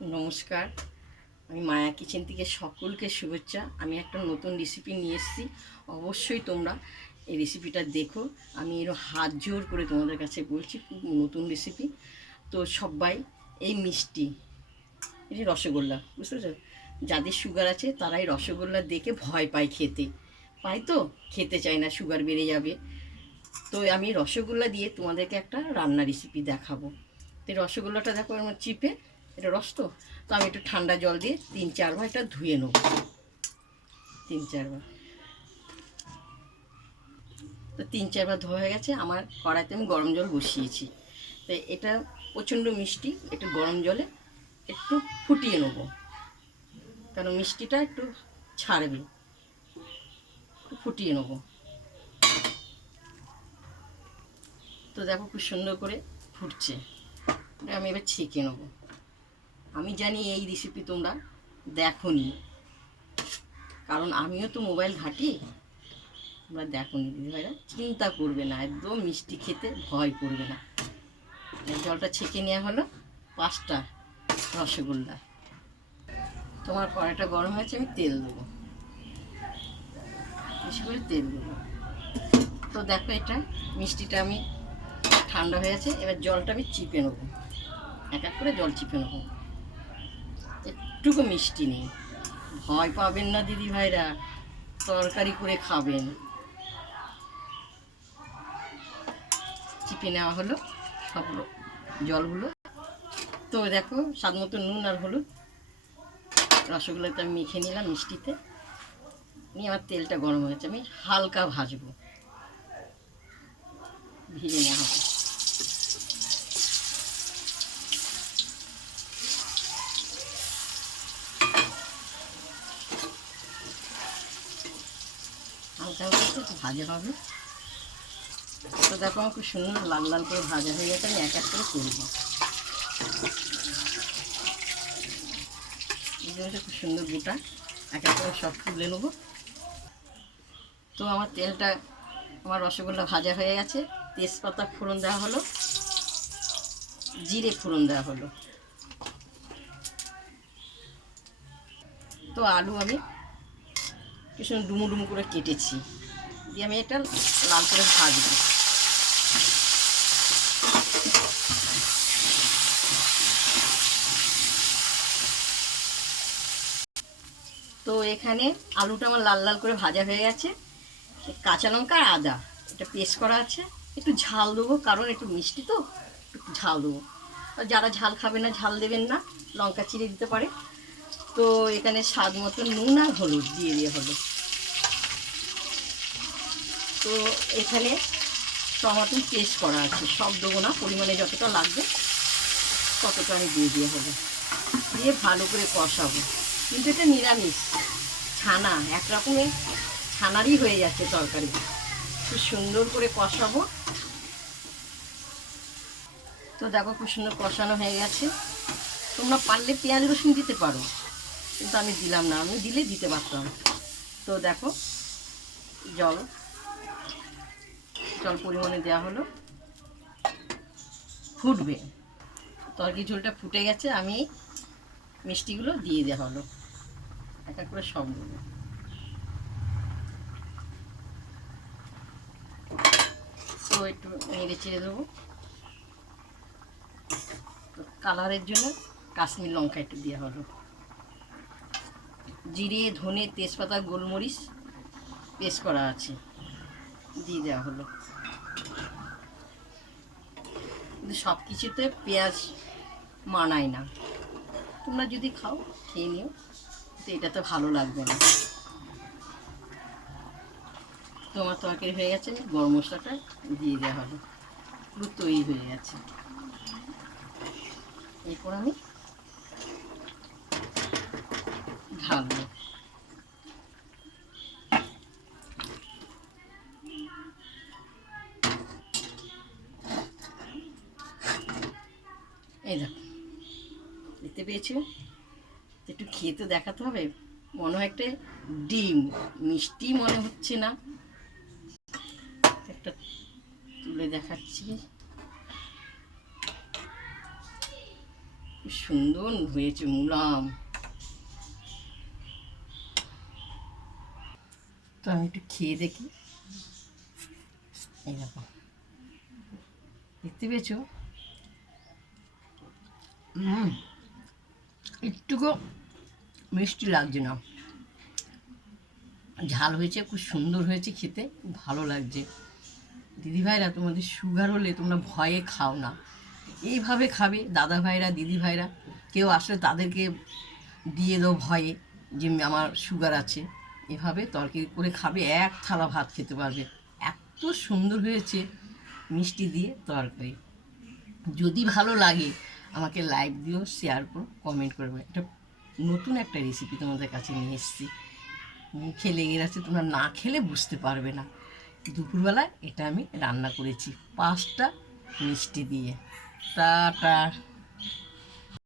নমস্কার, আমি মায়া কিচেন থেকে সকলকে শুভেচ্ছা। আমি একটা নতুন রেসিপি নিয়ে এসেছি। অবশ্যই তোমরা এই রেসিপিটা দেখো। আমি এর হাত জোর করে তোমাদের কাছে বলছি, খুব নতুন রেসিপি। তো সবাই এই মিষ্টি, এই যে রসগোল্লা, বুঝতে পেরেছো? যাদের সুগার আছে তারাই রসগোল্লা দেখে ভয় পায়, খেতে চায় না, সুগার বেড়ে যাবে। তো আমি রসগোল্লা দিয়ে তোমাদেরকে একটা রান্না রেসিপি দেখাবো। তো রসগোল্লাটা দেখো আমার চিপে, এটা রস তো আমি একটু ঠান্ডা জল দিয়ে 3-4 বার এটা ধুয়ে নেব। 3-4 বার, তো 3-4 বার ধোয়া হয়ে গেছে। আমার কড়াইতে আমি গরম জল বসিয়েছি। তো এটা প্রচণ্ড মিষ্টি, একটু গরম জলে একটু ফুটিয়ে নেবো, কারণ মিষ্টিটা একটু ছাড়বে। একটু ফুটিয়ে নেবো। তো দেখো খুব সুন্দর করে ফুটছে। আমি এবার ছেঁকে নেবো। আমি জানি এই রেসিপি তোমরা দেখোনি, কারণ আমিও তো মোবাইল ঘাঁটি। তোমরা দেখোনি দিদিভাইরা, চিন্তা করবে না, একদম মিষ্টি খেতে ভয় করবে না। জলটা ছেঁকে নেওয়া হলো 5টা রসগোল্লা। তোমার কড়াইটা গরম হয়েছে, আমি তেল দেবো, বেশি করে তেল দেবো। তো দেখো এটা মিষ্টিটা আমি ঠান্ডা হয়ে গেছে। এবার জলটা আমি চিপে নেবো, এক এক করে জল চিপে নেবো। একটুকু মিষ্টি নেই, ভয় পাবেন না দিদিভাইরা, তরকারি করে খাবেন। চিপে নেওয়া হলো সবগুলো জলগুলো। তো দেখো স্বাদ মতো নুন আর হলুদ রসগোল্লাতে আমি মেখে নিলাম মিষ্টিতে নিয়ে। আমার তেলটা গরম হয়েছে, আমি হালকা ভাজবো, ভেজে নেওয়া হবে। হালকা হালকা একটু ভাজা হবে। তো দেখো আমার খুব সুন্দর লাল লাল করে ভাজা হয়ে গেছে। আমি এক এক করে তুলব, খুব সুন্দর গোটা এক এক করে সব তুলে নেবো। তো আমার তেলটা, আমার রসগোল্লা ভাজা হয়ে গেছে। তেজপাতা ফোড়ন দেওয়া হলো, জিরে ফোড়ন দেওয়া হলো। তো আলু আমি কিছু ডুমো ডুমো করে কেটেছি, দিয়ে আমি এটা লাল করে ভাজবো। তো এখানে আলুটা আমার লাল লাল করে ভাজা হয়ে গেছে। কাঁচা লঙ্কা আর আদা এটা পেস্ট করা আছে। একটু ঝাল দেবো, কারণ একটু মিষ্টি তো, একটু ঝাল দেবো। আর যারা ঝাল খাবে না, ঝাল দেবেন না, লঙ্কা চিড়ে দিতে পারে। তো এখানে স্বাদ মতো নুন আর হলুদ দিয়ে হলো। তো এখানে টমাটো পেস্ট করা আছে, সব দেবো না, পরিমাণে যতটা লাগবে ততটা আমি দিয়ে হলো। দিয়ে ভালো করে কষাবো। কিন্তু এটা নিরামিষ, ছানা, এক রকমের ছানারই হয়ে যাচ্ছে তরকারি। খুব সুন্দর করে কষাবো। তো দেখো খুব সুন্দর কষানো হয়ে গেছে। তোমরা পারলে পেঁয়াজ রসুন দিতে পারো, কিন্তু আমি দিলাম না, আমি দিলে দিতে পারতাম। তো দেখো জল জল পরিমাণে দেওয়া হলো, ফুটবে। তরকারি ঝোলটা ফুটে গেছে, আমি মিষ্টিগুলো দিয়ে দেওয়া হলো এক এক করে সবগুলো। তো একটু নেড়ে চেড়ে দেবো। কালারের জন্য কাশ্মীর লঙ্কা একটু দেওয়া হলো। জিরে, ধনে, তেজপাতা, গোলমরিচ পেস্ট করা আছে, দিয়ে দেওয়া হলো। কিন্তু সব কিছুতে পেঁয়াজ মানায় না, তোমরা যদি খাও খেয়ে নিও, তো এটা তো ভালো লাগবে না। তোমার তরকারি হয়ে গেছে, গরম মশলাটা দিয়ে দেওয়া হলো, পুরো তৈরি হয়ে গেছে। এরপর আমি ঢালবো। এই দেখো, দেখতে পেয়েছো? একটু খেয়ে তো দেখাতে হবে। মনে হয় একটা ডিম, মিষ্টি মনে হচ্ছে না। একটা তুলে দেখাচ্ছি, খুব সুন্দর হয়েছে, মুলাম। তো আমি একটু খেয়ে দেখি। এই দেখো, দেখতে পেয়েছো? একটুকু মিষ্টি লাগছে না, ঝাল হয়েছে, খুব সুন্দর হয়েছে খেতে, খুব ভালো লাগছে। দিদিভাইরা, তোমাদের সুগার হলে তোমরা ভয়ে খাও না, এইভাবে খাবে। দাদা ভাইরা, দিদি ভাইরা কেউ আসলে তাদেরকে দিয়ে দাও ভয়ে যে আমার সুগার আছে, এভাবে তরকারি করে খাবে, এক থালা ভাত খেতে পারবে। এত সুন্দর হয়েছে মিষ্টি দিয়ে তরকারি। যদি ভালো লাগে আমাকে লাইক দিও, শেয়ার করো, কমেন্ট করবে। এটা নতুন একটা রেসিপি তোমাদের কাছে নিয়ে এসেছি, মুখে লেগে আছে, তোমরা না খেলে বুঝতে পারবে না। দুপুরবেলায় এটা আমি রান্না করেছি 5টা মিষ্টি দিয়ে। টাটা।